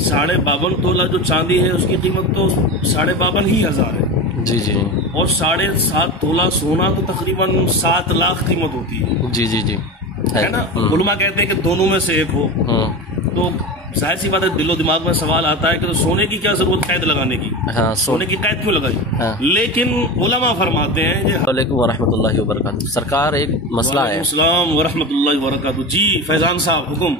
52.5 तोला जो चांदी है उसकी कीमत तो 52,500 है। जी जी। और 7.5 तोला सोना तो तकरीबन 7 लाख कीमत होती है। जी जी जी, है ना। उलमा कहते हैं कि दोनों में से एक हो, तो जाहिर सी बात है दिलो दिमाग में सवाल आता है कि तो सोने की क्या जरूरत कैद लगाने की। हाँ, सोने की कैद क्यों लगाई। हाँ। लेकिन उलमा फरमाते हैं कि वालेकुम वरहमतुल्लाहि वबरकातुहू। सरकार एक मसला है। अस्सलाम वरहमतुल्लाहि वबरकातुहू। जी फैजान साहब हुक्म।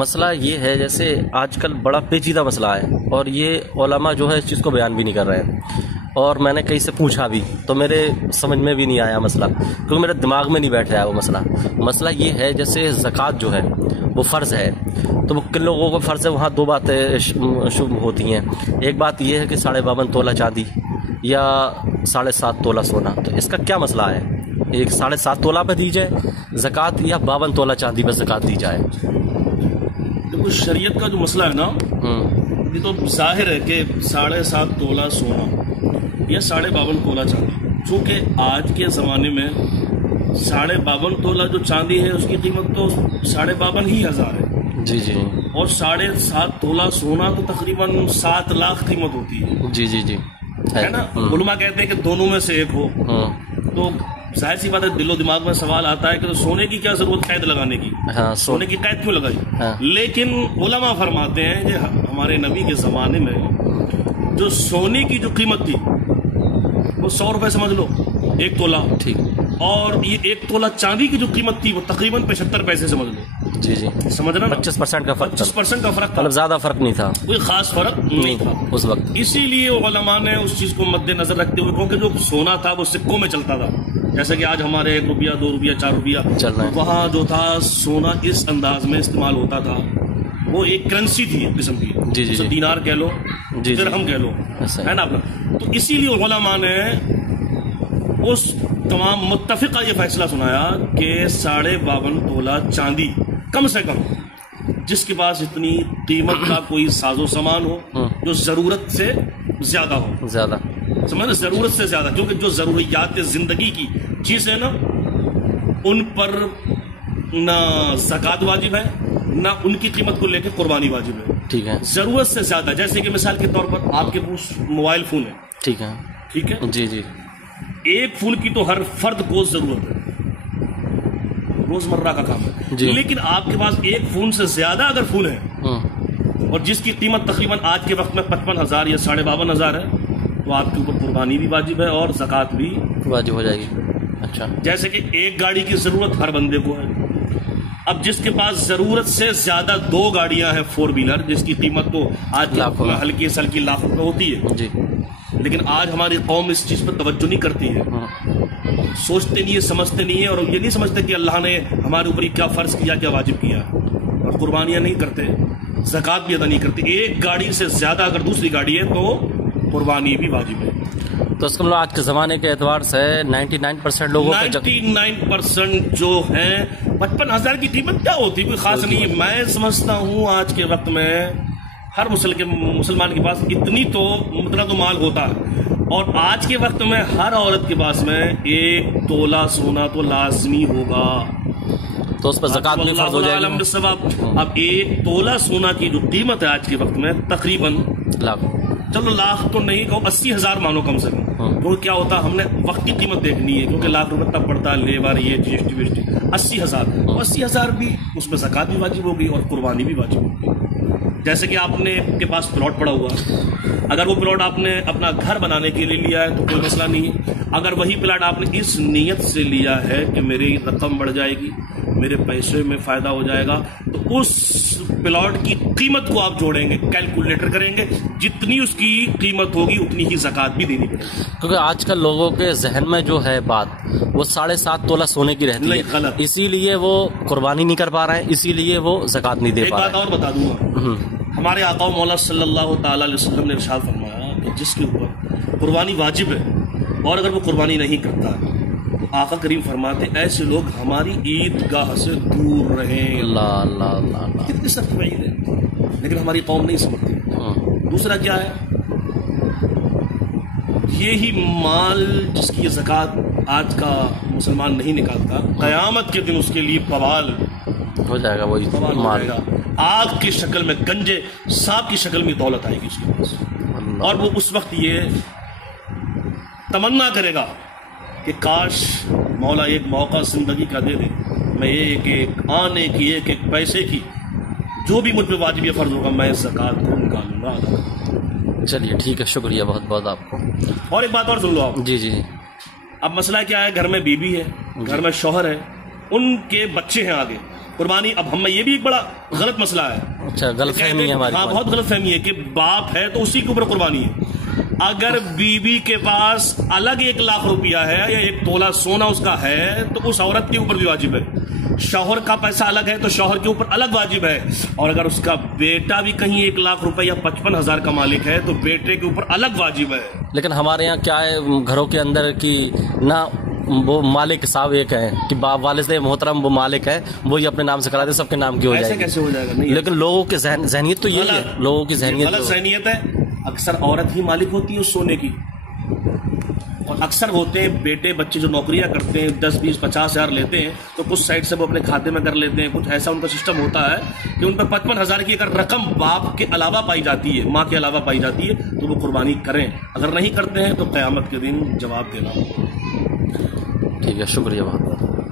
मसला ये है, जैसे आजकल बड़ा पेचीदा मसला है और ये उलमा जो है इस चीज़ को बयान भी नहीं कर रहे हैं, और मैंने कहीं से पूछा भी तो मेरे समझ में भी नहीं आया मसला, क्योंकि मेरे दिमाग में नहीं बैठ रहा है वो मसला। मसला ये है, जैसे ज़कात जो है वो फ़र्ज़ है, तो वो किन लोगों को फ़र्ज़ है, वहाँ दो बातें शुभ होती हैं। एक बात ये है कि 52.5 तोला चांदी या 7.5 तोला सोना, तो इसका क्या मसला है? एक 7.5 तोला पे दी जाए ज़कात या 52 तोला चांदी पर ज़कात दी जाए? देखो शरीयत का जो मसला है ना, ये तो जाहिर है कि 7.5 तोला सोना या 52.5 तोला चांदी, चूँकि आज के ज़माने में 52.5 तोला जो चांदी है उसकी कीमत तो 52,500 है। जी जी। और 7.5 तोला सोना तो तकरीबन 7 लाख कीमत होती है। जी जी जी, है ना। उलमा कहते हैं कि दोनों में से एक हो, तो जाहिर सी बात है दिलो दिमाग में सवाल आता है कि तो सोने की क्या जरूरत कैद लगाने की। हाँ, सोने की कैद क्यों लगाई। हाँ। लेकिन उलमा फरमाते हैं कि हमारे नबी के ज़माने में जो सोने की जो कीमत थी वो 100 रुपये समझ लो 1 तोला, ठीक। और ये 1 तोला चांदी की जो कीमत थी वो तकरीबन 75 पैसे समझ लो। जी जी, समझ रहे ना। 25% का फर्क, 25% का फर्क था, मतलब ज्यादा फर्क नहीं था, कोई खास फर्क नहीं था उस वक्त। इसीलिए उलमा ने उस चीज को मद्देनजर रखते हुए, क्योंकि जो सोना था वो सिक्कों में चलता था, जैसे कि आज हमारे 1 रुपया 2 रुपया 4 रुपया चल रहा है, वहाँ जो था सोना इस अंदाज में इस्तेमाल होता था, वो एक करेंसी थी एक किस्म की। जी जी, दीनार कह लो, जी, दिरहम कह लो, है ना अपना। तो इसीलिए उलमा ने उस तमाम मुत्तफिका ये फैसला सुनाया कि 52.5 तोला चांदी कम से कम, जिसके पास इतनी कीमत का कोई साजो सामान हो जो जरूरत से ज्यादा हो, ज्यादा समझ, जरूरत से ज्यादा, क्योंकि जो जरूरियात जिंदगी की चीजें ना उन पर ना ज़कात वाजिब है ना उनकी कीमत को लेकर कुर्बानी वाजिब है। ठीक है। जरूरत से ज्यादा, जैसे कि मिसाल के तौर पर आपके पास मोबाइल फोन है, ठीक है, ठीक है। जी जी। एक फोन की तो हर फर्द को जरूरत है, रोजमर्रा का काम है जी। लेकिन आपके पास एक फोन से ज्यादा अगर फोन है और जिसकी कीमत तकरीबन आज के वक्त में 55,000 या 52,500 है, तो आपके ऊपर कुर्बानी भी वाजिब है और ज़कात भी वाजिब हो जाएगी। अच्छा। जैसे कि एक गाड़ी की जरूरत हर बंदे को है, अब जिसके पास जरूरत से ज्यादा 2 गाड़ियां हैं 4 व्हीलर, जिसकी कीमत तो आज के वक्त में हल्की से हल्की लाख रुपए होती है जी, लेकिन आज हमारी कौम इस चीज पर तवज्जो नहीं करती है, सोचते नहीं है, समझते नहीं है, और ये नहीं समझते कि अल्लाह ने हमारे ऊपर क्या फर्ज किया, क्या वाजिब किया, और कुर्बानियां नहीं करते, ज़कात भी अदा नहीं करते। एक गाड़ी से ज्यादा अगर दूसरी गाड़ी है तो कुर्बानी भी वाजिब है। तो इसका मतलब आज के ज़माने के एतबार से 99% लोगों का 99% जो है 55,000 की कीमत क्या होती है, कोई खास नहीं है। मैं समझता हूँ आज के वक्त में हर मुसलमान के पास इतनी तो मतलब तो माल होता है, और आज के वक्त में हर औरत के पास में 1 तोला सोना तो लाजमी होगा, तो उस पर ज़कात भी फर्ज हो जाएगी। अब 1 तोला सोना की जो कीमत है आज के वक्त में तकरीबन लाख, चलो लाख तो नहीं कहो 80,000 मानो कम से कम, तो क्या होता है हमने वक्त की कीमत देखनी है, क्योंकि लाख रुपए तब पड़ता है लेबर ये जीएसटी वीएसटी। 80,000 भी उसमें ज़कात भी वाजिब होगी और कुर्बानी भी वाजिब होगी। जैसे कि आपने के पास प्लॉट पड़ा हुआ, अगर वो प्लॉट आपने अपना घर बनाने के लिए लिया है तो कोई मसला नहीं है। अगर वही प्लॉट आपने इस नीयत से लिया है कि मेरी रकम बढ़ जाएगी, मेरे पैसे में फायदा हो जाएगा, तो उस प्लॉट की कीमत को आप जोड़ेंगे, कैलकुलेटर करेंगे, जितनी उसकी कीमत होगी उतनी ही ज़कात भी देनी पड़ेगी। क्योंकि आजकल लोगों के जहन में जो है बात वो 7.5 तोला सोने की रहती है, गलत, इसीलिए वो कुर्बानी नहीं कर पा रहे हैं, इसीलिए वो ज़कात नहीं दे पा रहे हैं। एक बात और बता दूंगा, हमारे आका मौला सल्लल्लाहु ताला अलैहि वसल्लम ने इरशाद फरमाया कि जिसके ऊपर कुर्बानी वाजिब है और अगर वो कुर्बानी नहीं करता तो आका करीम फरमाते ऐसे लोग हमारी ईदगाह से दूर रहें। अल्लाह अल्लाह अल्लाह, कितनी सख्त वईद है, लेकिन हमारी कौम नहीं समझती। दूसरा क्या है, ये ही माल जिसकी ये ज़कात आज का मुसलमान नहीं निकालता, क़यामत के दिन उसके लिए बवाल हो जाएगा, वही बवाल हो जाएगा। آگ کی شکل میں، گنجے سانپ کی شکل میں دولت آئے گی اس کے پاس، اور وہ اس وقت یہ تمنا کرے گا کہ کاش مولا ایک موقع زندگی کا دے دے، میں ایک ایک آنے کی، ایک ایک پیسے کی، جو بھی مجھ پہ واجب یا فرض ہوگا میں زکوٰۃ کو نکالوں گا۔ چلیے ٹھیک ہے، شکریہ بہت بہت آپ کو۔ اور ایک بات اور سن لو آپ۔ جی جی۔ اب مسئلہ کیا ہے، گھر میں بیوی ہے، گھر میں شوہر ہے، ان کے بچے ہیں آگے، قربانی، اب ہم میں یہ بھی ایک بڑا غلط مسئلہ ہے۔ اچھا، غلط فہمی ہے ہماری۔ ہاں، بہت غلط فہمی ہے کہ باپ ہے تو اسی کے اوپر قربانی ہے۔ اگر بیوی کے پاس الگ 1 لاکھ روپیہ ہے یا 1 تولہ سونا اس کا ہے تو اس عورت کے اوپر بھی واجب ہے۔ شوہر کا پیسہ الگ ہے تو شوہر کے اوپر الگ واجب ہے، اور اگر اس کا بیٹا بھی کہیں 1 لاکھ روپے یا 55,000 کا مالک ہے تو بیٹے کے اوپر الگ واجب ہے۔ لیکن ہمارے یہاں کیا ہے، گھروں کے اندر کی نہ وہ مالک صاحب ایک ہیں کہ والد محترم وہ مالک ہے، وہی اپنے نام سے کرا دے، سب کے نام کی ہو جائے گی۔ ایسے کیسے ہو جائے گا؟ نہیں، لیکن لوگوں کی ذہنیت تو یہی ہے، لوگوں کی ذہنیت غلط ذہنیت ہے۔ اکثر عورت ہی مالک ہوتی ہے اس سونے کی، اور اکثر ہوتے ہیں بیٹے بچے جو نوکریاں کرتے ہیں 10 20 50 ہزار لیتے ہیں تو کچھ سائڈ سے وہ اپنے کھاتے میں کر لیتے ہیں، کچھ ایسا ان کا سسٹم ہوتا ہے کہ ان پر 55,000 کی اگر رقم باپ کے علاوہ پائی جاتی ہے، ماں کے علاوہ پائی جاتی ہے تو وہ قربانی کریں، اگر نہیں کرتے ہیں تو قیامت کے دن جواب دینا ہوگا۔ ٹھیک ہے، شکریہ بہت بہت۔